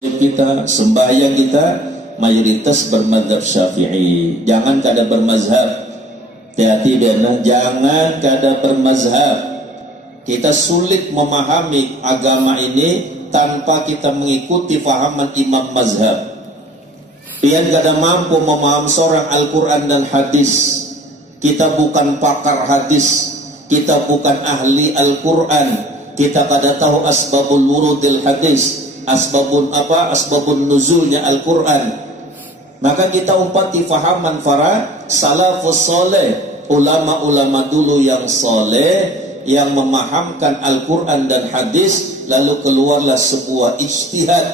kita, sembahyang kita mayoritas bermadzhab Syafi'i. Jangan kada bermazhab. Hati-hati biarlah, jangan kada bermazhab. Kita sulit memahami agama ini tanpa kita mengikuti fahaman imam mazhab. Pian kada mampu memaham seorang Al-Quran dan hadis. Kita bukan pakar hadis, kita bukan ahli Al-Quran, kita kada tahu asbabul wurudil hadis, asbabun nuzulnya Al-Quran. Maka kita umpati fahaman para salafus soleh, ulama-ulama dulu yang soleh, yang memahamkan Al-Quran dan hadis. Lalu keluarlah sebuah ijtihad,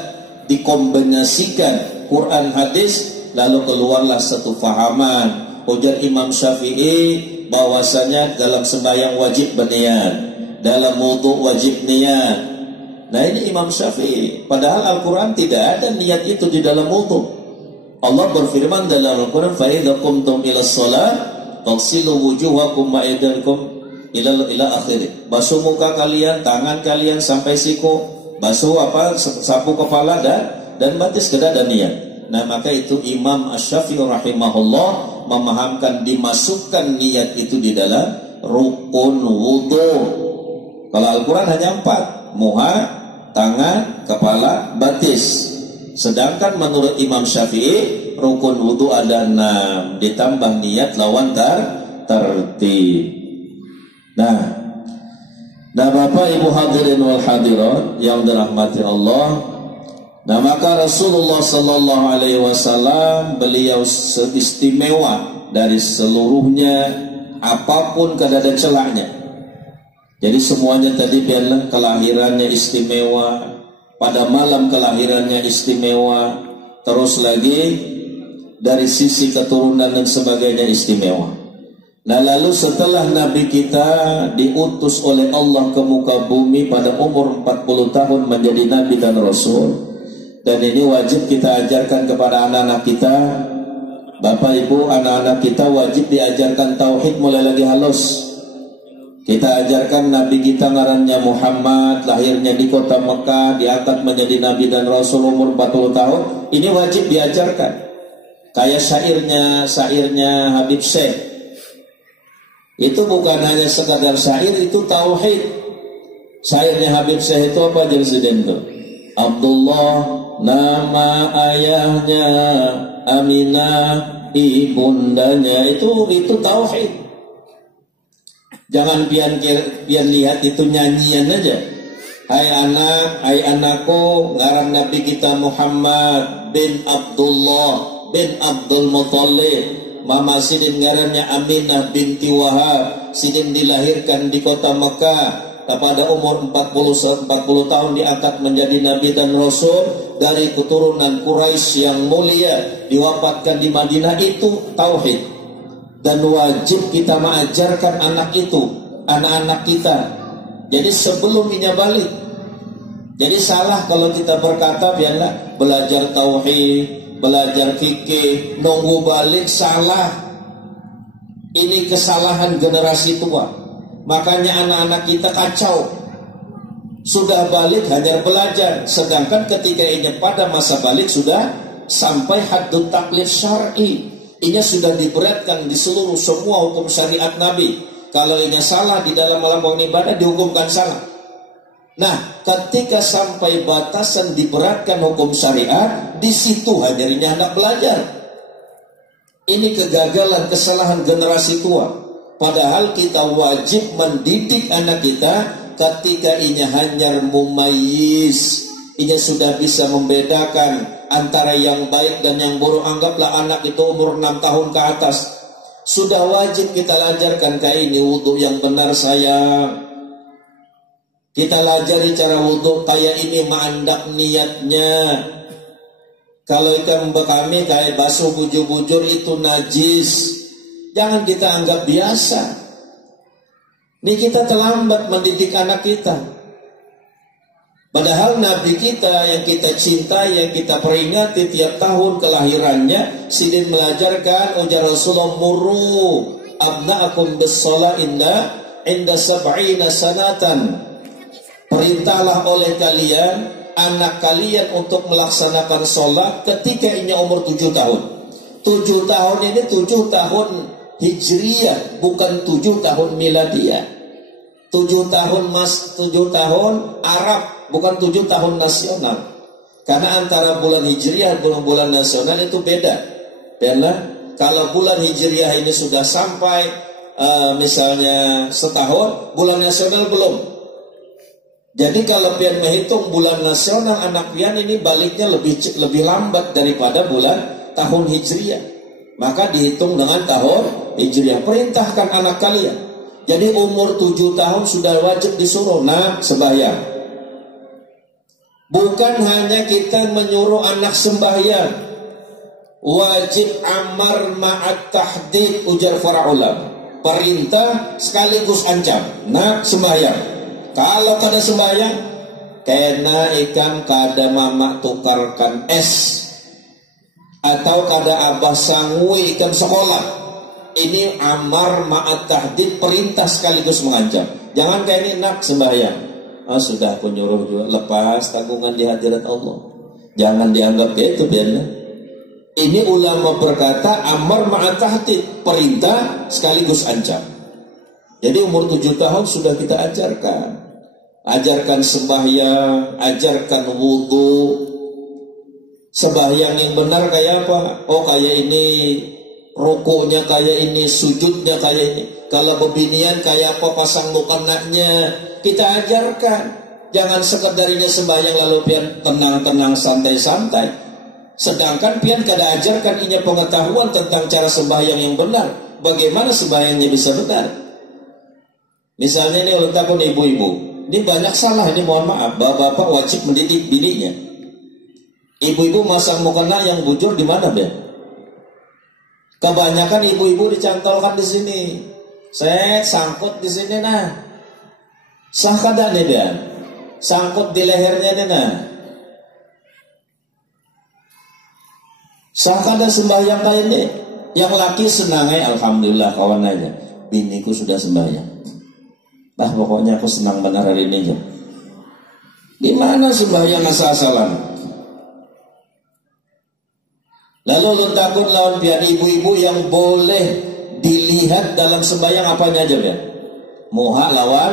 dikombinasikan Quran hadis, lalu keluarlah satu fahaman. Ujar Imam Syafi'i bahwasanya dalam sembahyang wajib berniat, dalam wudu wajib niat. Nah ini Imam Syafi'i. Padahal Al-Quran tidak ada niat itu di dalam wudu. Allah berfirman dalam Al-Quran, fa idza qumtum ila shalah faghsilu wujuhakum wa aydiyakum ila akhir. Basuh muka kalian, tangan kalian sampai siku, basuh sapu kepala dan batis ke dada niat. Nah maka itu Imam Asy-Syafi'i rahimahullah memahamkan dimasukkan niat itu di dalam rukun wudu. Kalau Al-Quran hanya 4, muha, tangan, kepala, batis. Sedangkan menurut Imam Syafi'i rukun wudu ada 6, ditambah niat lawan tertib. Nah Bapak Ibu hadirin wal hadirat yang dirahmati Allah. Nah maka Rasulullah sallallahu alaihi wasallam beliau istimewa dari seluruhnya, apapun kada ada celahnya. Jadi semuanya tadi biarlah kelahirannya istimewa, pada malam kelahirannya istimewa, terus lagi dari sisi keturunan dan sebagainya istimewa. Nah lalu setelah Nabi kita diutus oleh Allah ke muka bumi pada umur 40 tahun menjadi Nabi dan Rasul, dan ini wajib kita ajarkan kepada anak-anak kita. Bapak Ibu, anak-anak kita wajib diajarkan tauhid mulai lagi halus. Kita ajarkan Nabi kita ngarannya Muhammad, lahirnya di kota Mekah, diangkat menjadi Nabi dan Rasul umur 40 tahun. Ini wajib diajarkan. Kayak syairnya Habib Syekh. Itu bukan hanya sekadar syair, itu tauhid. Syairnya Habib Syekh itu apa Presiden itu? Abdullah nama ayahnya, Aminah ibundanya, itu tauhid. Jangan pian lihat itu nyanyian aja. Hai anakku, ngaran Nabi kita Muhammad bin Abdullah bin Abdul Muthalib. Mama sidin ngarannya Aminah binti Wahab. Sidin dilahirkan di kota Mekah. Pada umur 40 tahun diangkat menjadi Nabi dan Rasul dari keturunan Quraisy yang mulia, diwafatkan di Madinah. Itu tauhid, dan wajib kita mengajarkan anak-anak kita. Jadi sebelum inya balik. Jadi salah kalau kita berkata biarlah belajar tauhid, belajar fikih, nunggu balik, salah. Ini kesalahan generasi tua. Makanya anak-anak kita kacau. Sudah balik hanya belajar, sedangkan ketika ini pada masa balik sudah sampai haddut taklif syar'i. Ini sudah diberatkan di seluruh semua hukum syariat Nabi. Kalau ini salah di dalam melakukan ibadah dihukumkan salah. Nah, ketika sampai batasan diberatkan hukum syariat, di situ hadirnya anak belajar. Ini kegagalan, kesalahan generasi tua. Padahal kita wajib mendidik anak kita ketika inya hanyar mumayyiz. Inya sudah bisa membedakan antara yang baik dan yang buruk. Anggaplah anak itu umur 6 tahun ke atas. Sudah wajib kita ajarkan kayak ini wudu yang benar sayang. Kita lajari cara wudu kayak ini, mandak niatnya. Kalau ikan kami kayak basuh bujur-bujur itu najis. Jangan kita anggap biasa. Ini kita terlambat mendidik anak kita. Padahal Nabi kita yang kita cintai, yang kita peringati tiap tahun kelahirannya, sidin mengajarkan ujar Rasulullah, muru abna'akum bis-shalah inda sab'ina sanatan. Perintahlah oleh kalian anak kalian untuk melaksanakan sholat ketika ini umur 7 tahun. 7 tahun ini 7 tahun Hijriyah, bukan 7 tahun Miladiyah. 7 tahun Arab, bukan 7 tahun nasional. Karena antara bulan Hijriyah dan bulan nasional itu beda. Kalau bulan Hijriyah ini sudah sampai misalnya setahun, bulan nasional belum. Jadi kalau pian menghitung bulan nasional, anak pian ini baliknya lebih lambat daripada bulan tahun Hijriyah. Maka dihitung dengan tahun Hijriyah. Perintahkan anak kalian. Jadi umur 7 tahun sudah wajib disuruh sembahyang. Bukan hanya kita menyuruh anak sembahyang, wajib amar ma'at tahdid, ujar para ulama. Perintah sekaligus ancam. Sembahyang. Kalau kada sembahyang, kena ikan kada mama tukarkan es, atau kada abah sangui ikan sekolah. Ini amar ma'at tahdid, perintah sekaligus mengancam. Jangan kayak ini sembahyang. Sudah aku nyuruh juga, lepas tanggungan di hadirat Allah. Jangan dianggap itu biarlah. Ini ulama berkata amar ma'at tahdid, perintah sekaligus ancam. Jadi umur 7 tahun sudah kita ajarkan. Ajarkan sembahyang, ajarkan wudhu. Sembahyang yang benar kayak apa? Kayak ini rukuknya, kayak ini sujudnya, kayak ini. Kalau bebinian kayak apa pasang mukannanya, kita ajarkan. Jangan sekedar ini sembahyang lalu pian tenang-tenang, santai-santai. Sedangkan pian kada ajarkan ini pengetahuan tentang cara sembahyang yang benar. Bagaimana sembahyangnya bisa benar? Misalnya ini ulun takun ibu-ibu. Ini banyak salah, ini mohon maaf. Bapak-bapak wajib mendidik bininya. Ibu-ibu masang mukena yang bujur di mana, Ben? Kebanyakan ibu-ibu dicantolkan di sini. Sangkut di sini Sah kada nih, Ben? Sangkut di lehernya nih Sah kada sembahyang kayak ini? Yang laki senangnya alhamdulillah kawan aja. Biniku sudah sembahyang. Pokoknya aku senang benar hari ini. Di mana sembahyang asal-asalan? Lalu lu takut lawan pian ibu-ibu yang boleh dilihat dalam sembahyang apanya aja, biar muha lawan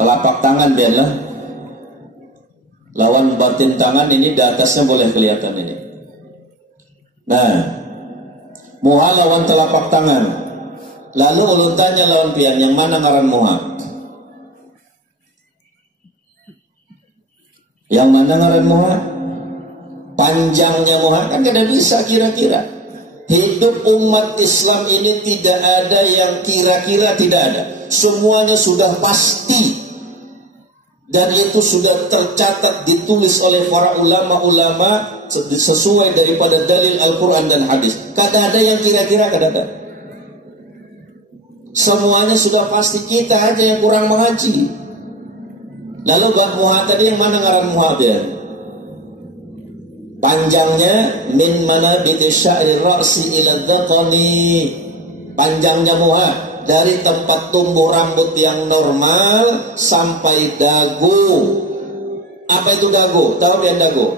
telapak tangan, biarlah lawan batin tangan ini di atasnya boleh kelihatan ini. Muha lawan telapak tangan. Lalu ulun tanya lawan pian, yang mana ngaran muha? Yang mana ngaran muha? Panjangnya muha kan kada bisa kira-kira. Hidup umat Islam ini tidak ada yang kira-kira, tidak ada. Semuanya sudah pasti. Dan itu sudah tercatat, ditulis oleh para ulama-ulama sesuai daripada dalil Al-Quran dan hadis. Kada ada yang kira-kira, kada ada. Semuanya sudah pasti, kita aja yang kurang mengaji. Lalu bab muha tadi yang mana ngaran muha dia? Panjangnya min manabiti sya'ri ra'si ila dhaqani. Panjangnya muha dari tempat tumbuh rambut yang normal sampai dagu. Apa itu dagu? Tahu yang dagu?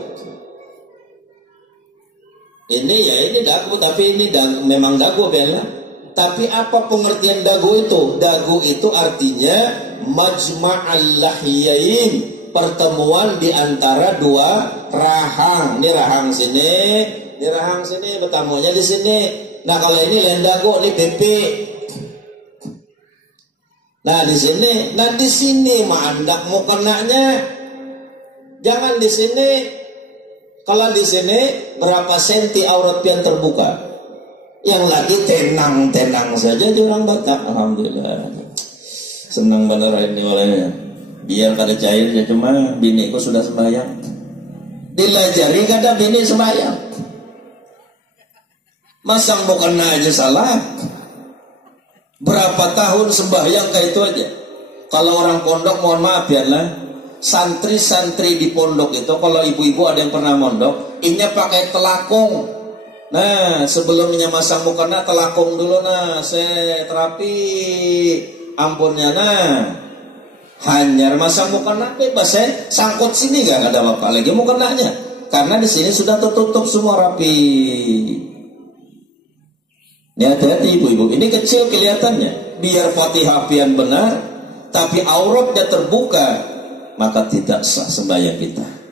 Ini dagu, tapi ini memang dagu bela. Tapi apa pengertian dagu itu? Dagu itu artinya majma'al lahyain, pertemuan di antara dua rahang. Ini rahang sini, ini rahang sini, bertemunya di sini. Nah kalau ini lain dagu, ini pipi. Nah di sini mandak mau kenanya. Jangan di sini. Kalau di sini berapa senti aurat pian terbuka? Yang lagi tenang-tenang saja di orang Batak. Alhamdulillah. Senang benar ini olehnya. Biar pada cair ya, cuma biniku sudah sembahyang. Dilajari kada bini sembahyang. Masang mukena aja salah. Berapa tahun sembahyang kayak itu aja. Kalau orang pondok mohon maaf ya lah. Santri-santri di pondok itu kalau ibu-ibu ada yang pernah mondok, inya pakai telakung. Nah, sebelumnya masang mukena telakung dulu saya terapi ampunnya Hanyar masa mau kena bebas sangkut sini gak ada apa lagi mau kenanya. Karena di sini sudah tertutup semua rapi. Ini hati-hati ibu-ibu. Ini kecil kelihatannya. Biar Fatihah pian benar, tapi auratnya terbuka, maka tidak sah sembahyang kita.